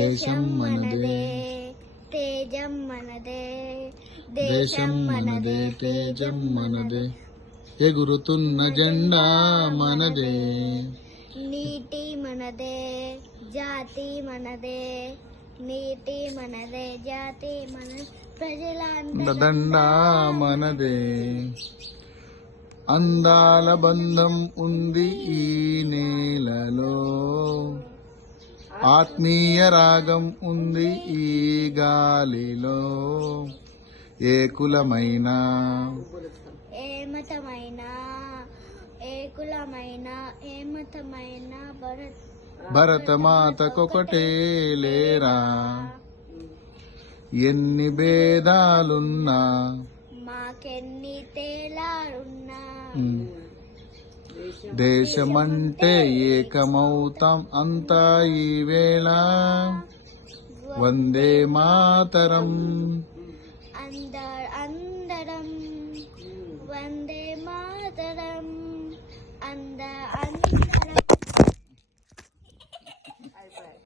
దేశం మనదే తేజం మనదే దేశం మనదే తేజం మనదే ఎగురుతున్న జెండా మనదే నీటి మనదే జాతి మనదే నీతి మనదే జాతి మన ప్రజల దండా మనదే అందాల బంధం ఉంది ఈ నేలలో ఆత్మీయ రాగం ఉంది ఈ గాలిలో ఏ కులమైన ఏ మతమైన ఏ కులమైన ఏ మతమైన భరతమాతకొకటే లేరా ఎన్ని భేదాలున్నా మాకెన్ని తేలాలున్నా దేశమంటే ఏకమౌతాం అంతా ఈ వేళ వందే మాతరం అందరం వందే మాతరం